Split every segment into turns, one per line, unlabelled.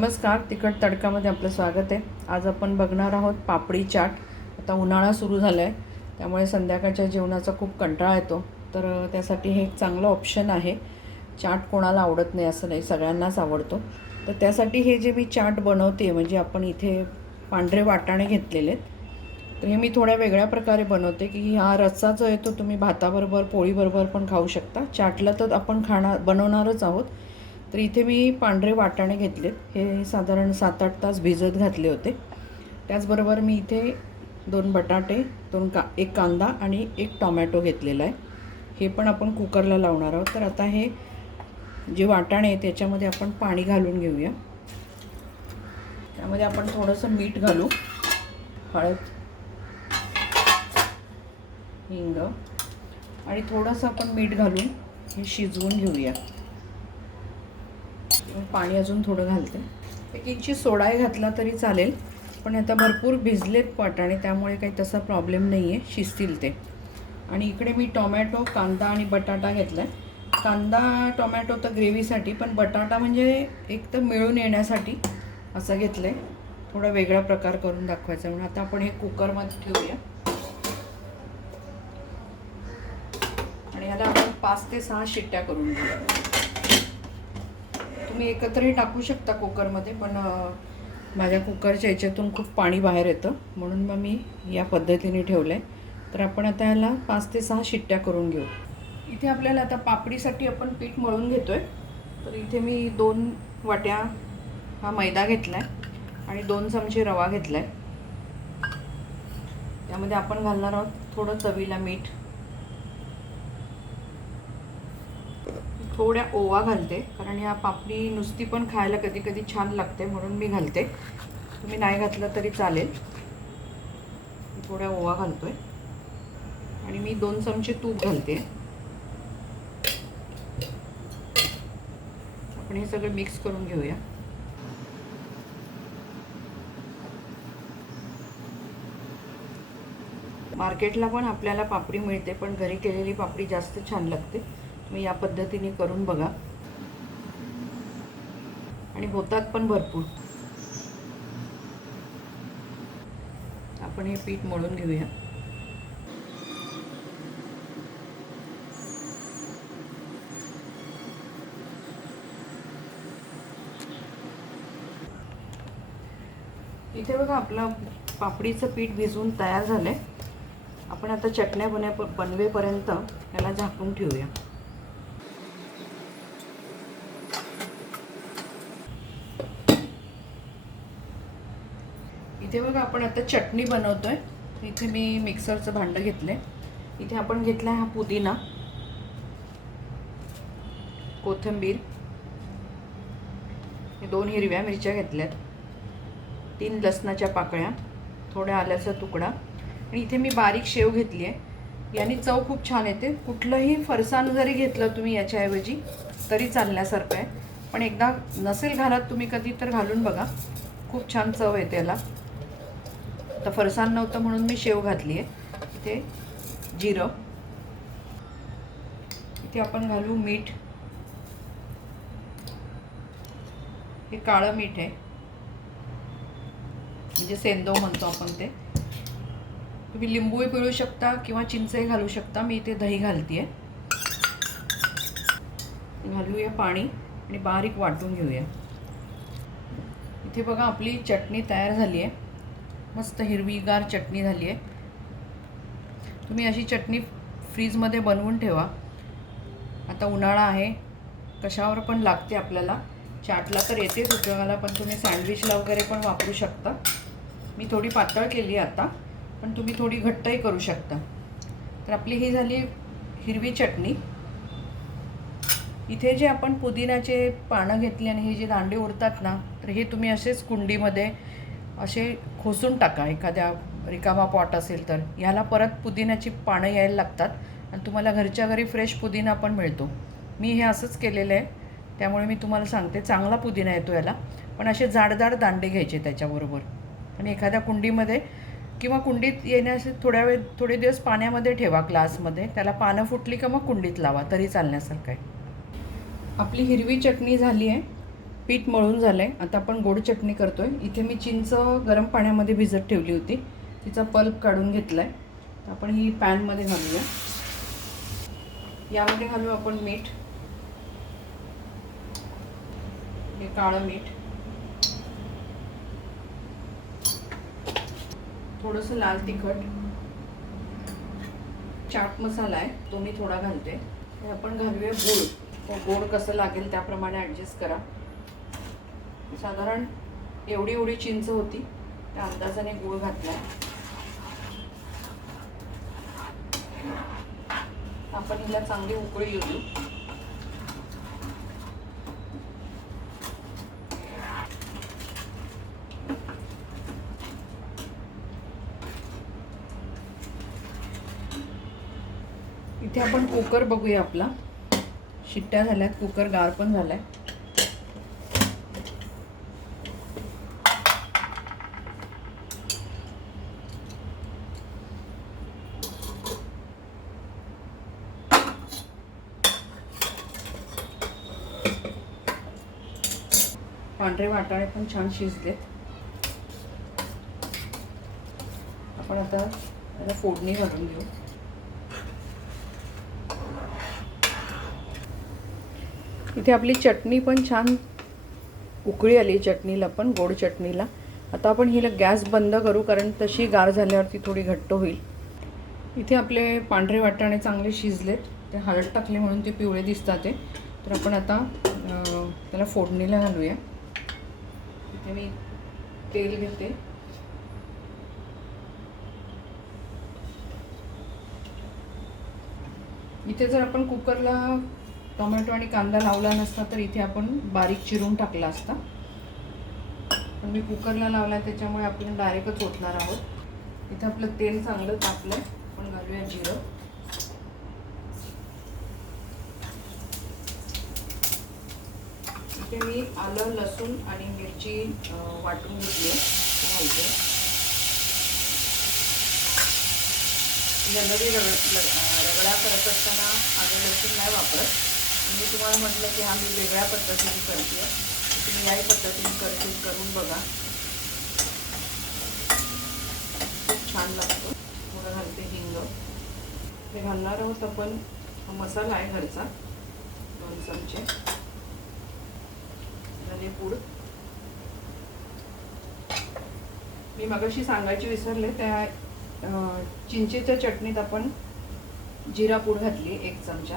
नमस्कार तिखट तडकामध्ये आपलं स्वागत आहे. आज आपण बघणार आहोत पापडी चाट. आता उन्हाळा सुरू झाला आहे त्यामुळे संध्याकाळच्या जेवणाचा खूप कंटाळा येतो. तर त्यासाठी हे एक चांगलं ऑप्शन आहे. चाट कोणाला आवडत नाही असं नाही सगळ्यांनाच आवडतो. तर त्यासाठी हे जे मी चाट बनवते म्हणजे आपण इथे पांढरे वाटाणे घेतलेले आहेत. तर हे मी थोड्या वेगळ्या प्रकारे बनवते की हा रस्सा जो आहे तो तुम्ही भाताबरोबर पोळीबरोबर पण खाऊ शकता. चाटला तर आपण खाणार बनवणारच आहोत. तर इथे मी पांढरे वाटाणे घेतलेत. हे साधारण सात आठ तास भिजत घातले होते. त्याचबरोबर मी इथे दोन बटाटे दोन का एक कांदा आणि एक टॉमॅटो घेतलेला आहे. हे पण आपण कुकरला लावणार आहोत. तर आता हे जे वाटाणे आहे त्याच्यामध्ये आपण पाणी घालून घेऊया. त्यामध्ये आपण थोडंसं मीठ घालू. हळद हिंग आणि थोडंसं आपण मीठ घालून हे शिजवून घेऊया. पाणी अजून थोडं घालते. एक इंची सोडाही घातला तरी चालेल पण आता भरपूर भिजलेत वाटाणे त्यामुळे काही तसा प्रॉब्लेम नाही आहे शिजतील ते. आणि इकडे मी टोमॅटो कांदा आणि बटाटा घेतला आहे कांदा टोमॅटो तर ग्रेव्हीसाठी पण बटाटा म्हणजे एक तर मिळून येण्यासाठी असं घेतलं आहे थोडा वेगळा प्रकार करून दाखवायचा म्हणून. आता आपण हे कुकरमध्ये ठेवूया. आणि ह्याला आपण पाच ते सहा शिट्ट्या करून घेऊया. तुम्ही एकत्रही टाकू शकता कुकरमध्ये पण माझ्या कुकरच्या याच्यातून खूप पाणी बाहेर येतं. म्हणून मग मी या पद्धतीने ठेवलं आहे तर आपण आता याला पाच ते सहा शिट्ट्या करून घेऊ. इथे आपल्याला आता पापडीसाठी आपण पीठ मळून घेतो आहे तर इथे मी दोन वाट्या हा मैदा घेतला आहे आणि दोन चमचे रवा घेतला आहे त्यामध्ये आपण घालणार आहोत थोडं चवीला मीठ. थोड्या ओवा घालते. कारण या पापडी नुसती पण खायला कधी कधी छान लागते म्हणून मी घालते. तुम्ही नाही घातलं तरी चालेल. थोड्या ओवा घालतोय. आणि मी दोन चमचे तूप घालते. आपण हे सगळं मिक्स करून घेऊया. मार्केटला पण आपल्याला पापडी मिळते पण घरी केलेली पापडी जास्त छान लागते. तुम्ही या पद्धतीने करून बघा. आणि होतात पण भरपूर. आपण हे पीठ मळून घेऊया. इथे बघा आपलं पापडीचं पीठ भिजवून तयार झालंय. आपण आता चटण्या बन्या बनवेपर्यंत याला झाकून ठेवूया इथे बघा आपण आता चटणी बनवतो आहे इथे मी मिक्सरचं भांडं घेतलं आहे इथे आपण घेतला हा पुदिना कोथिंबीर हे दोन हिरव्या मिरच्या घेतल्यात. तीन लसणाच्या पाकळ्या थोड्या आल्याचा तुकडा. आणि इथे मी बारीक शेव घेतली आहे याने चव खूप छान येते. कुठलंही फरसाण जरी घेतलं तुम्ही याच्याऐवजी तरी चालण्यासारखं आहे. पण एकदा नसेल घालात तुम्ही कधी तर घालून बघा. खूप छान चव येते याला. तर फरसाण नव्हतं म्हणून मी शेव घातली आहे. इथे जिरं. इथे आपण घालू मीठ. हे काळं मीठ आहे. म्हणजे सेंदो म्हणतो आपण ते. तुम्ही लिंबूही पिळू शकता किंवा चिंचही घालू शकता. मी इथे दही घालते घालूया पाणी आणि बारीक वाटून घेऊया. इथे बघा आपली चटणी तयार झाली आहे मस्त हिरवीगार चटणी झाली आहे. तुम्ही अशी चटणी फ्रीजमध्ये बनवून ठेवा. आता उन्हाळा आहे. कशावर पण लागते आपल्याला. चाटला तर येतेच उपयोगाला पण तुम्ही सँडविचला वगैरे पण वापरू शकता. मी थोडी पातळ केली आता पण तुम्ही थोडी घट्टही करू शकता. तर आपली ही झाली हिरवी चटणी. इथे जे आपण पुदिन्याचे पानं घेतली आणि हे जे दांडे उरतात ना तर हे तुम्ही असेच कुंडीमध्ये असे खोसून टाका. एखाद्या रिकामा पॉट असेल तर. ह्याला परत पुदिन्याची पानं यायला लागतात आणि तुम्हाला घरच्या घरी फ्रेश पुदिना पण मिळतो. मी हे असंच केलेलं आहे. त्यामुळे मी तुम्हाला सांगते चांगला पुदिना येतो याला. पण असे जाडजाड दांडे घ्यायचे त्याच्याबरोबर. आणि एखाद्या कुंडीमध्ये किंवा कुंडीत येण्यास थोड्या वेळ थोडे दिवस पाण्यामध्ये ठेवा ग्लासमध्ये. त्याला पानं फुटली का मग कुंडीत लावा तरी चालण्यासारखं आहे. आपली हिरवी चटणी झाली आहे. पीठ मळून झालं आहे आता आपण गोड चटणी करतो आहे इथे मी चिंच गरम पाण्यामध्ये भिजत ठेवली होती. तिचा पल्प काढून घेतला आहे तर आपण ही पॅनमध्ये घालूया. यामध्ये घालू आपण मीठ. हे काळं मीठ. थोडंसं लाल तिखट. चाट मसाला आहे. तो मी थोडा घालते. हे आपण घालूया गोड. गोड कसं लागेल त्याप्रमाणे ॲडजस्ट करा. साधारण एवढी एवढी चिंच होती. त्या अंदाजाने गूळ घातला. आपण हिला चांगली उकळी येऊ इथे आपण कुकर बघूया आपला. शिट्ट्या झाल्यात कुकर गार पण झालाय. पांढरे वाटाणे पण छान शिजलेत. आपण आता त्याला फोडणी घालून घेऊ. इथे आपली चटणी पण छान उकळी आली चटणीला पण गोड चटणीला. आता आपण हिला गॅस बंद करू कारण तशी गार झाल्यावरती थोडी घट्ट होईल. इथे आपले पांढरे वाटाणे चांगले शिजलेत. ते हळद टाकले म्हणून ते पिवळे दिसतात ते. तर आपण आता त्याला फोडणीला घालूया. इथे मी तेल घेते. इथे जर आपण कुकरला टोमॅटो आणि कांदा लावला नसता तर इथे आपण बारीक चिरून टाकला असता. पण मी कुकरला लावला त्याच्यामुळे आपण डायरेक्टच ओतणार आहोत. इथे आपलं तेल चांगलं तापलं आपण घालूया जिरं. इथे मी आलं लसूण आणि मिरची वाटून घेतली आहे. घालते जनरली रग रगडा करत असताना आलं लसूण नाही वापरत. मी तुम्हाला म्हटलं की हा मी वेगळ्या पद्धतीने करते. तुम्ही याही पद्धतीने करते करून बघा. खूप छान लागतो. थोडं घालते हिंग. हे घालणार आहोत आपण. हा मसाला आहे घरचा. दोन चमचे. धनेपूड मी मगाशी सांगायची विसरले त्या चिंचेच्या चटणीत आपण जिरा पूड घातली एक चमचा.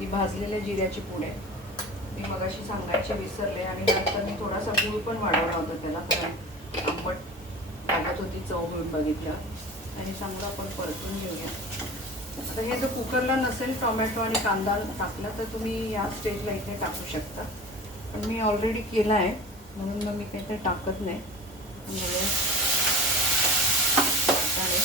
ही भाजलेल्या जिऱ्याची पूड आहे. मी मगाशी सांगायची विसरले आणि नंतर मी थोडासा गूळ पण वाढवला होता त्याला कारण आंबट लागत होती चव मिळून बघितलं आणि चांगलं आपण परतून घेऊया. आता हे जर कुकरला नसेल टोमॅटो आणि कांदा टाकला तर तुम्ही या स्टेजला इथे टाकू शकता. पण मी ऑलरेडी केला आहे म्हणून मग मी काही ते टाकत नाही म्हणजे वाटाणे.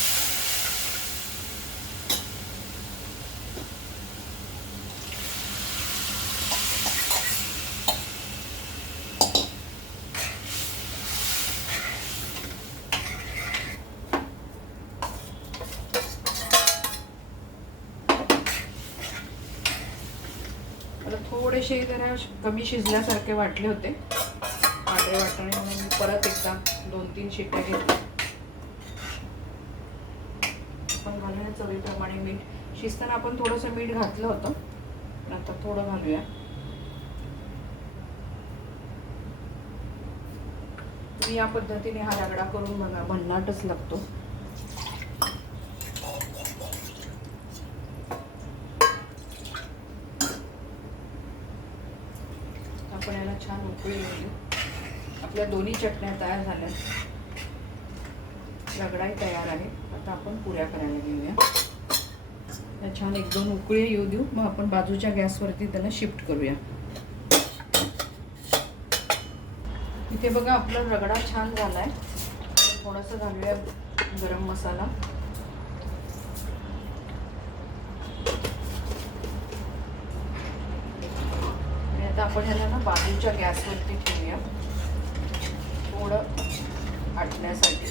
मला थोडेसे जरा कमी शिजल्यासारखे वाटले होते. पांढरे वाटणे म्हणून मी परत एकदा दोन तीन शिट्या घेतल्या. आपण घालूया चवीप्रमाणे मीठ. शिजताना आपण थोडंसं मीठ घातलं होतं. पण आता थोडं घालूया. तुम्ही या पद्धतीने हा रगडा करून बघा. भन्नाटच लागतो आपण याला छान उकळी आपल्या दोन्ही चटण्या तयार झाल्या. रगडाही तयार आहे. आता आपण पुऱ्या करायला घेऊया. छान एक दोन उकळी येऊ देऊ. मग आपण बाजूच्या गॅसवरती त्याला शिफ्ट करूया. इथे बघा आपला रगडा छान झाला आहे थोडासा घालूया गरम मसाला. आपण ह्याला ना बाजूच्या गॅसवरती ठेवूया. थोडं आटण्यासाठी.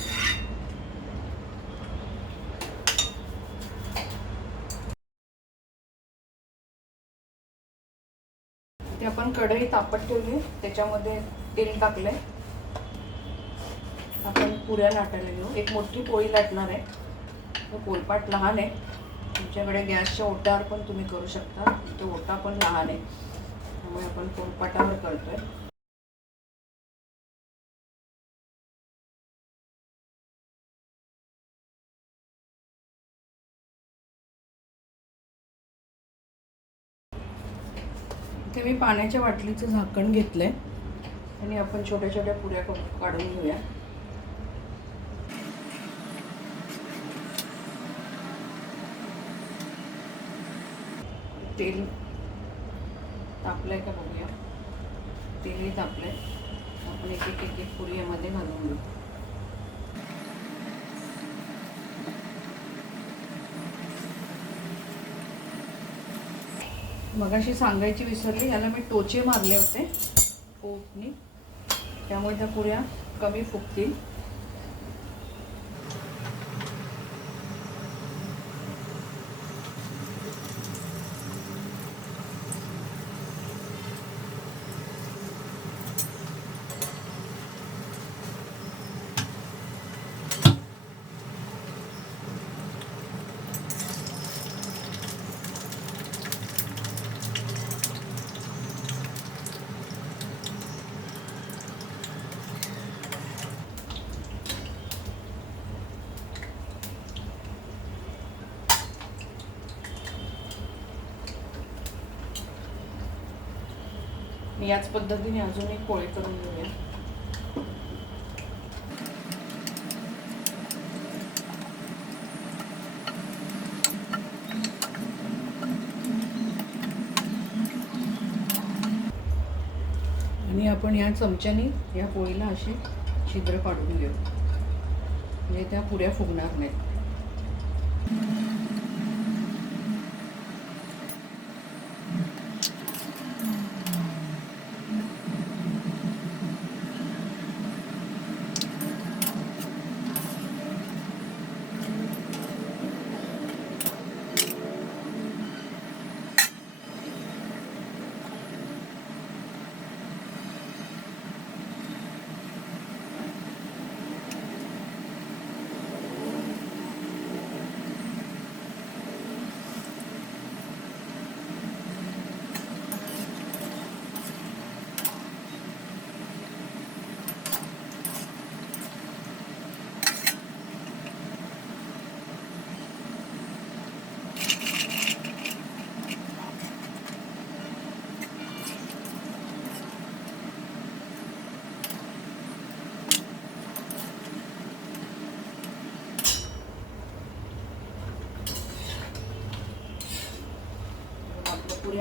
ते आपण कढई तापत ठेवली. त्याच्यामध्ये तेल टाकले आपण पुऱ्या लाटायला घेऊ. एक मोठी पोळी लाटणार आहे. पोलपाट लहान आहे. तुमच्याकडे गॅसच्या ओट्यावर पण तुम्ही करू शकता. तो ओटा पण लहान आहे. त्यामुळे आपण पोलपाटावर करतोय. इथे मी पाण्याच्या वाटलीचं झाकण घेतलंय. आणि आपण छोट्या छोट्या पुऱ्या काढून घेऊया. तेल तापलंय का बघूया. तेलही तापलंय. आपण एक एक एक एक पुरी यामध्ये घालून घेऊ. मगाशी सांगायची विसरली याला मी टोचे मारले होते पोपनी त्यामुळे त्या पुऱ्या कमी फुगतील. मी याच पद्धतीने अजून एक पोळे करून घेऊया. आणि आपण या चमच्याने या पोळीला असे छिद्र पाडून घेऊ. म्हणजे त्या पुऱ्या फुगणार नाहीत.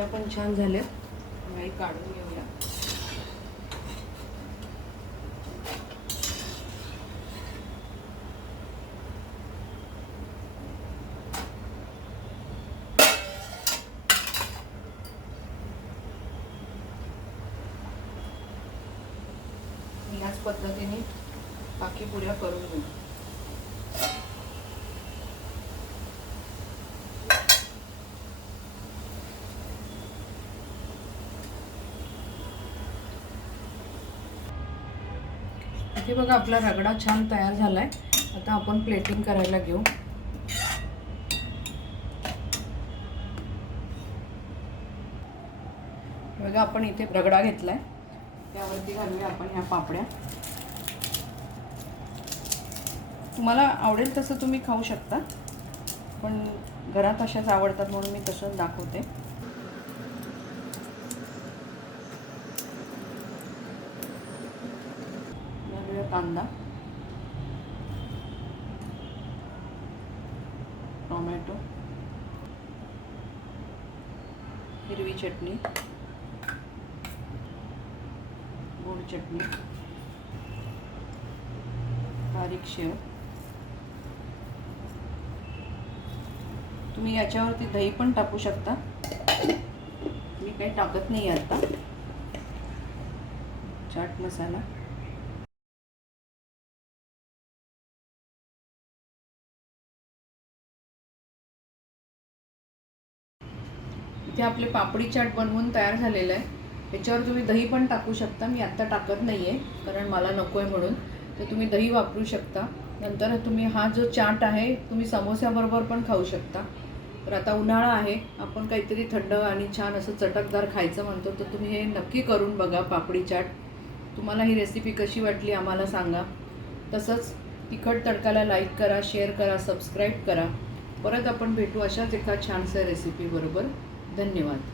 आपल्या पण छान झाल्या काही काढून घेऊया. याच पद्धतीने बाकी पुऱ्या करून घेऊ. इथे बघा आपला रगडा छान तयार झालाय. आता आपण प्लेटिंग करायला घेऊ. बघा आपण इथे रगडा घेतलाय. त्यावरती घालूया आपण ह्या पापड्या. तुम्हाला आवडेल तसं तुम्ही खाऊ शकता पण घरात अशाच आवडतात म्हणून मी तसंच दाखवते घालूया कांदा टोमॅटो हिरवी चटणी गोड चटणी बारीक शेव तुम्ही याच्यावरती दही पण टाकू शकता. मी काही टाकत नाही आता. चाट मसाला इथे आपले पापडी चाट बनवून तयार झालेलं आहे. याच्यावर तुम्ही दही पण टाकू शकता. मी आत्ता टाकत नाही आहे कारण मला नको आहे म्हणून. तर तुम्ही दही वापरू शकता. नंतर तुम्ही हा जो चाट आहे तुम्ही समोस्याबरोबर पण खाऊ शकता. तर आता उन्हाळा आहे. आपण काहीतरी थंड आणि छान असं चटकदार खायचं म्हणतो तर तुम्ही हे नक्की करून बघा पापडी चाट. तुम्हाला ही रेसिपी कशी वाटली आम्हाला सांगा. तसंच तिखट तडकाला लाईक करा शेअर करा सबस्क्राईब करा. परत आपण भेटू अशाच एका छानशा रेसिपीबरोबर धन्यवाद.